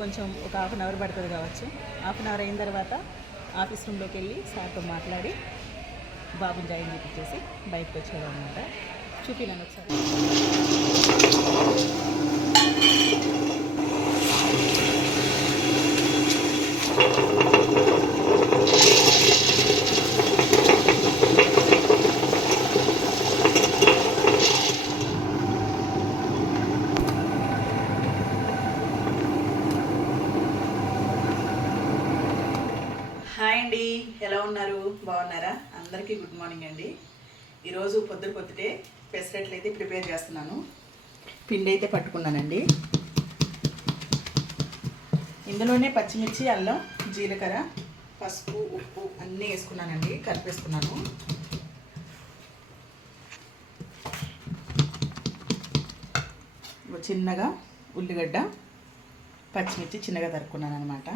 కొంచెం ఒక half an hour పడుతుంది కావచ్చు. హాఫ్ అన్ అవర్ అయిన తర్వాత ఆఫీస్ రూమ్లోకి వెళ్ళి సార్తో మాట్లాడి బాబుని జాయిన్ చేపించేసి బయటకు వచ్చాడు అనమాట చూపినాను ఒకసారి. హాయ్ అండి ఎలా ఉన్నారు బాగున్నారా? అందరికీ గుడ్ మార్నింగ్ అండి. ఈరోజు పొద్దున పొద్దుటే పెసరట్లు అయితే ప్రిపేర్ చేస్తున్నాను. పిండి అయితే పట్టుకున్నానండి. ఇందులోనే పచ్చిమిర్చి అల్లం జీలకర్ర పసుపు ఉప్పు అన్నీ వేసుకున్నానండి. కలిపేసుకున్నాను. చిన్నగా ఉల్లిగడ్డ పచ్చిమిర్చి చిన్నగా తరుక్కున్నాను అనమాట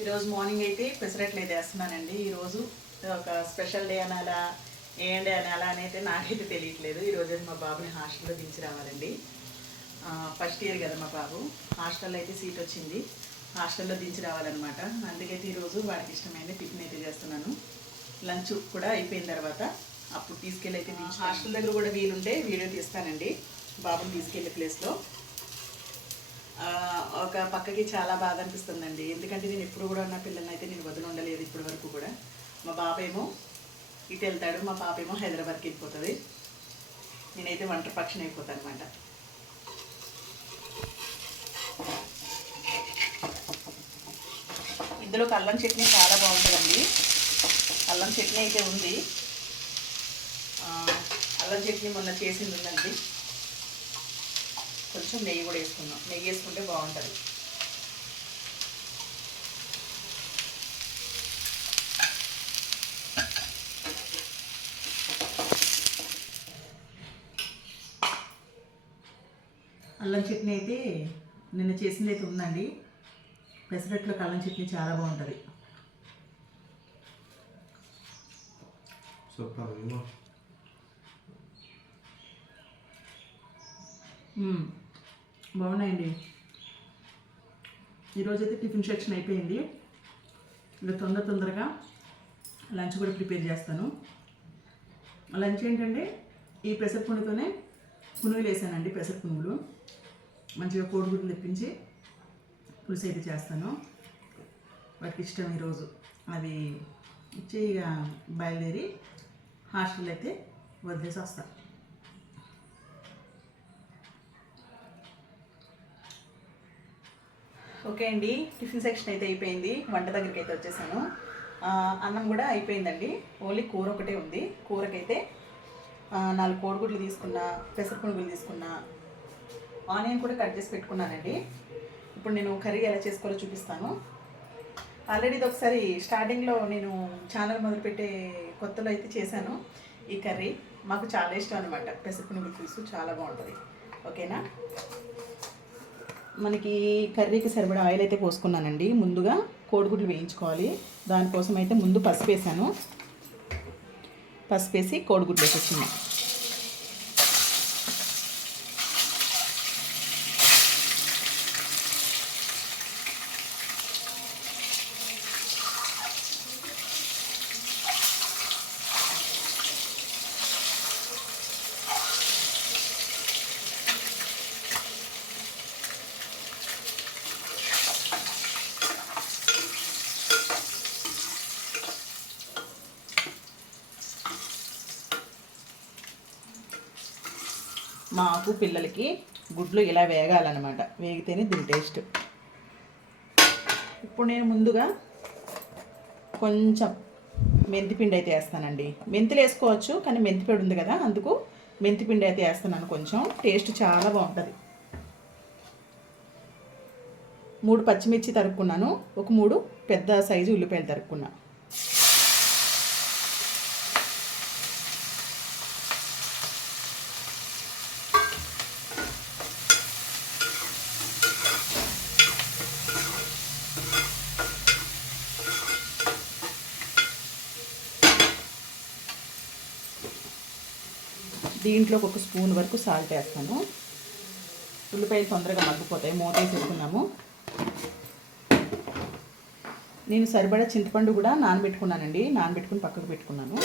ఈరోజు మార్నింగ్ అయితే పెసరట్లు అయితే వేస్తున్నానండి ఈరోజు ఒక స్పెషల్ డే అనాలా ఏం డే అనాలా అని అయితే నాకైతే తెలియట్లేదు. ఈరోజు అయితే మా బాబుని హాస్టల్లో దించి రావాలండి ఫస్ట్ ఇయర్ కదా మా బాబు. హాస్టల్లో అయితే సీట్ వచ్చింది. హాస్టల్లో దించి రావాలన్నమాట అందుకైతే ఈరోజు వాడికి ఇష్టమైన టిఫిన్ అయితే చేస్తున్నాను. లంచ్ కూడా అయిపోయిన తర్వాత అప్పుడు తీసుకెళ్ళి అయితే హాస్టల్ దగ్గర కూడా వీలుంటే వీడియో తీస్తానండి. బాబుని తీసుకెళ్ళే ప్లేస్లో. ఒక పక్కకి చాలా బాధ అనిపిస్తుందండి ఎందుకంటే నేను ఎప్పుడు కూడా నా పిల్లల్ని అయితే నేను వదిలి ఉండలేదు ఇప్పటి వరకు కూడా. మా బాబేమో ఇటు వెళ్తాడు మా పాప ఏమో హైదరాబాద్కి వెళ్ళిపోతుంది. నేనైతే వంట పక్షం అయిపోతాను అనమాట ఇందులో అల్లం చట్నీ చాలా బాగుంటుందండి. అల్లం చట్నీ అయితే ఉంది. అల్లం చట్నీ మొన్న చేసింది ఉందండి. కొంచెం నెయ్యి కూడా వేసుకుందాం. నెయ్యి వేసుకుంటే బాగుంటుంది. అల్లం చట్నీ అయితే నిన్న చేసింది అయితే ఉందండి. పెసరట్లోకి అల్లం చట్నీ చాలా బాగుంటుంది. సూపర్ మ్మ్. బాగున్నాయండి. ఈరోజైతే టిఫిన్ సెక్షన్ అయిపోయింది. ఇక తొందర తొందరగా లంచ్ కూడా ప్రిపేర్ చేస్తాను. లంచ్ ఏంటంటే ఈ పెసర పునుగుతోనే పునుగులు వేసానండి పెసర పునుగులు. మంచిగా కోడిగుడ్లు తెప్పించి పులుసు అయితే చేస్తాను. వాటికి ఇష్టం ఈరోజు. అవి ఇచ్చి ఇక బయలుదేరి హాస్టల్ అయితే వదిలేసి వస్తాను ఓకే అండి టిఫిన్ సెక్షన్ అయితే అయిపోయింది వంట దగ్గరికి అయితే వచ్చేసాను అన్నం కూడా అయిపోయిందండి ఓన్లీ కూర ఒకటే ఉంది. కూరకైతే నాలుగు కోడిగుడ్లు తీసుకున్నా పెసరపునుగులు తీసుకున్నా ఆనియన్ కూడా కట్ చేసి పెట్టుకున్నానండి. ఇప్పుడు నేను కర్రీ ఎలా చేసుకోవాలో చూపిస్తాను. ఆల్రెడీ ఇది ఒకసారి స్టార్టింగ్లో నేను ఛానల్ మొదలుపెట్టే కొత్తలో అయితే చేశాను ఈ కర్రీ. మాకు చాలా ఇష్టం అనమాట పెసరపునుగులు పులుసు చాలా బాగుంటుంది. ఓకేనా? మనకి కర్రీకి సరిపడా ఆయిల్ అయితే పోసుకున్నానండి. ముందుగా కోడిగుడ్లు వేయించుకోవాలి. దానికోసం అయితే ముందు పసుపు వేసాను పసుపు వేసి కోడిగుడ్లు వేసేస్తున్నాను మాకు పిల్లలకి గుడ్లు ఇలా వేగాలన్నమాట. వేగితేనే దీని టేస్ట్. ఇప్పుడు నేను ముందుగా కొంచెం మెంతిపిండి అయితే వేస్తానండి. మెంతులు వేసుకోవచ్చు కానీ మెంతిపిండి ఉంది కదా అందుకు మెంతిపిండి అయితే వేస్తున్నాను కొంచెం. టేస్ట్ చాలా బాగుంటుంది. మూడు పచ్చిమిర్చి తరుక్కున్నాను. ఒక మూడు పెద్ద సైజు ఉల్లిపాయలు తరుక్కున్నాను దీంట్లో ఒక స్పూన్ వరకు సాల్ట్ వేస్తాను. ఉల్లిపాయలు తొందరగా మగ్గిపోతాయి. మూత వేసేసుకున్నాము. నేను సరిపడా చింతపండు కూడా నానబెట్టుకున్నానండి. నానబెట్టుకుని పక్కకు పెట్టుకున్నాను.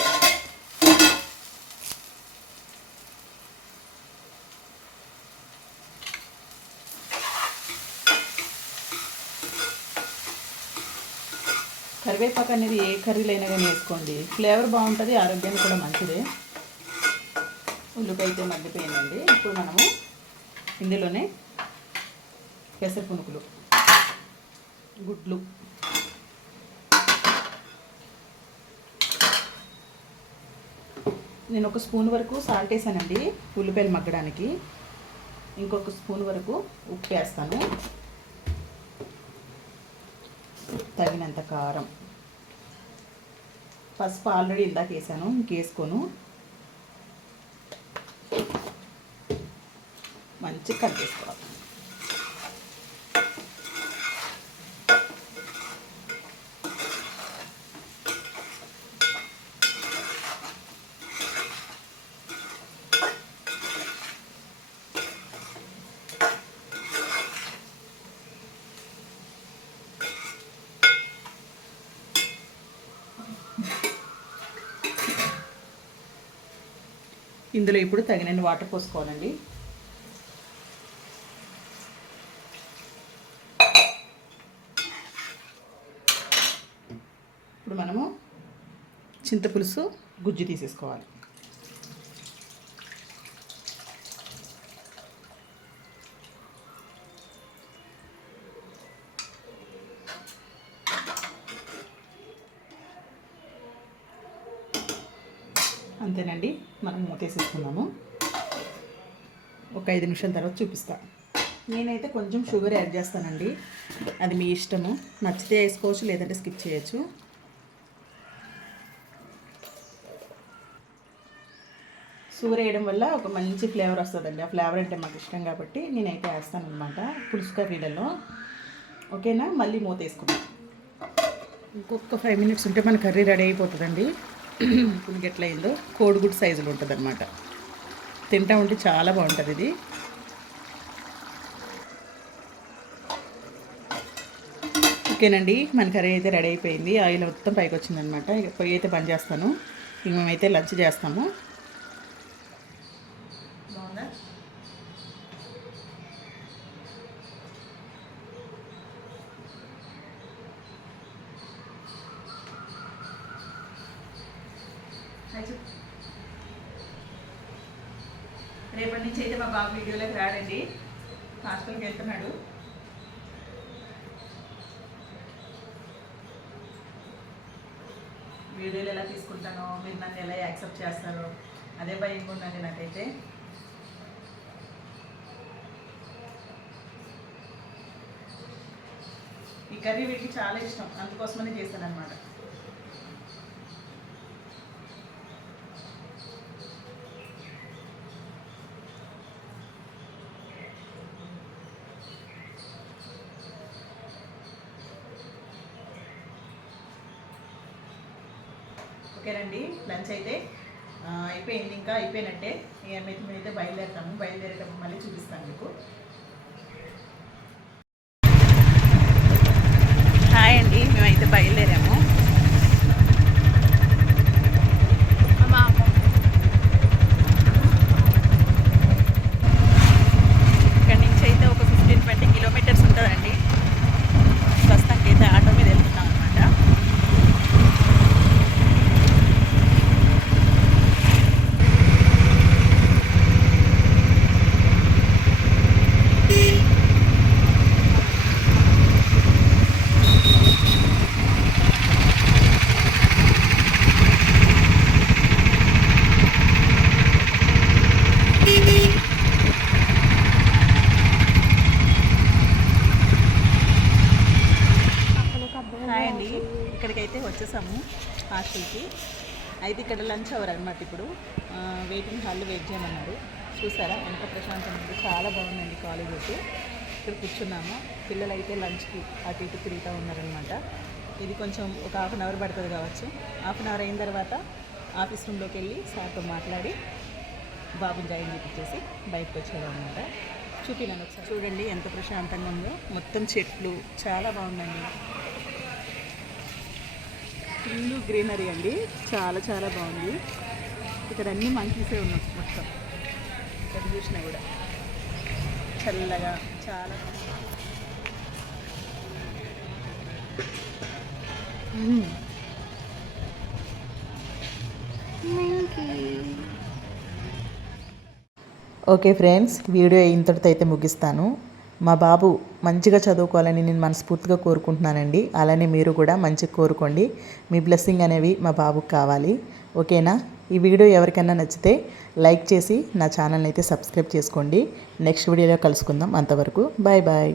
కరివేపాకు అనేది ఏ కర్రీలైనా కానీ వేసుకోండి. ఫ్లేవర్ బాగుంటుంది ఆరోగ్యానికి కూడా మంచిదే. ఉల్లిపాయ అయితే మగ్గిపోయిందండి. ఇప్పుడు మనము ఇందులోనే పెసర పునుకులు గుడ్లు. నేను ఒక స్పూన్ వరకు సాల్ట్ వేసానండి ఉల్లిపాయలు మగ్గడానికి. ఇంకొక స్పూన్ వరకు ఉప్పు వేస్తాను. తగినంత కారం. పసుపు ఆల్రెడీ ఇందాక వేసాను ఇంకేసుకోను. మంచి కలిపేసుకోవాలి ఇందులో ఇప్పుడు తగినన్ని వాటర్ పోసుకోవాలండి ఇప్పుడు మనము చింతపులుసు గుజ్జు తీసేసుకోవాలి. అంతేనండి మనం మూతేసేసుకున్నాము. ఒక ఐదు నిమిషాల తర్వాత చూపిస్తా. నేనైతే కొంచెం షుగర్ యాడ్ చేస్తానండి. అది మీ ఇష్టము. నచ్చితే వేసుకోవచ్చు లేదంటే స్కిప్ చేయొచ్చు. షుగర్ వేయడం వల్ల ఒక మంచి ఫ్లేవర్ వస్తుందండి. ఆ ఫ్లేవర్ అంటే మాకు ఇష్టం కాబట్టి నేనైతే వేస్తాను అనమాట పులుసు కర్రీలలో. ఓకేనా? మళ్ళీ మూత వేసుకుందాం. ఇంకొక ఫైవ్ మినిట్స్ ఉంటే మన కర్రీ రెడీ అయిపోతుందండి. ఇప్పుడు ఎట్లయిందో కోడిగుడ్డు సైజులో ఉంటుంది అనమాట తింటా ఉంటే చాలా బాగుంటుంది ఇది. ఓకేనండి మన కర్రీ అయితే రెడీ అయిపోయింది. ఆయిల్ మొత్తం పైకి వచ్చిందనమాట ఇక పొయ్యి అయితే బంద్ చేస్తాను. ఇంక మేమైతే లంచ్ చేస్తాము బాగుందా రేపటి నుంచి అయితే మా బాబు వీడియోలోకి రాడండి. హాస్టల్కి వెళ్తున్నాడు. వీడియోలు ఎలా తీసుకుంటానో మీరు నన్ను ఎలా యాక్సెప్ట్ చేస్తారో అదే భయంగా ఉందండి నాకైతే. ఈ కర్రీ వీటికి చాలా ఇష్టం. అందుకోసమనే చేశాను అనమాట ఓకేనండి లంచ్ అయితే అయిపోయింది ఇంకా అయిపోయినట్టే. ఇక మేము అయితే బయలుదేరుతాము బయలుదేరేటప్పుడు మళ్ళీ చూపిస్తాను మీకు హాయ్ అండి మేమైతే బయలుదేరాము ఇక్కడి నుంచి అయితే ఒక ఫిఫ్టీన్ ట్వంటీ కిలోమీటర్స్ ఉంటుందండి ప్రస్తుతానికి అయితే ఆటో మీద వెళ్తున్నాం అనమాట అయితే ఇక్కడ లంచ్ అవర్ అనమాట ఇప్పుడు. వెయిటింగ్ హాల్లో వెయిట్ చేయమన్నారు. చూసారా? ఎంత ప్రశాంతంగా ఉంది చాలా బాగుందండి కాలేజ్ అయితే. ఇక్కడ కూర్చున్నాము. పిల్లలు అయితే లంచ్కి అటు ఇటు తిరుగుతూ ఉన్నారనమాట ఇది కొంచెం ఒక హాఫ్ అన్ అవర్ పడుతుంది కావచ్చు. హాఫ్ అన్ అవర్ అయిన తర్వాత ఆఫీస్ రూమ్లోకి వెళ్ళి సార్తో మాట్లాడి బాబుని జాయిన్ చేపించేసి బయటకు వచ్చేవాడు అనమాట చూపినాను ఒకసారి. చూడండి ఎంత ప్రశాంతంగా ఉందో. మొత్తం చెట్లు. చాలా బాగుందండి. ఫుల్ గ్రీనరీ అండి. చాలా చాలా బాగుంది. ఇక్కడ అన్ని మంకీసే ఉన్నాయి మొత్తం. ఇక్కడ చూసినా కూడా. చల్లగా చాలా ఓకే ఫ్రెండ్స్ వీడియో ఇంతటితో అయితే ముగిస్తాను. మా బాబు మంచిగా చదువుకోవాలని నేను మనస్ఫూర్తిగా కోరుకుంటున్నానండి. అలానే మీరు కూడా మంచిగా కోరుకోండి. మీ బ్లెస్సింగ్ అనేవి మా బాబుకి కావాలి. ఓకేనా? ఈ వీడియో ఎవరికైనా నచ్చితే లైక్ చేసి నా ఛానల్ని అయితే సబ్స్క్రైబ్ చేసుకోండి. నెక్స్ట్ వీడియోలో కలుసుకుందాం అంతవరకు. Bye bye.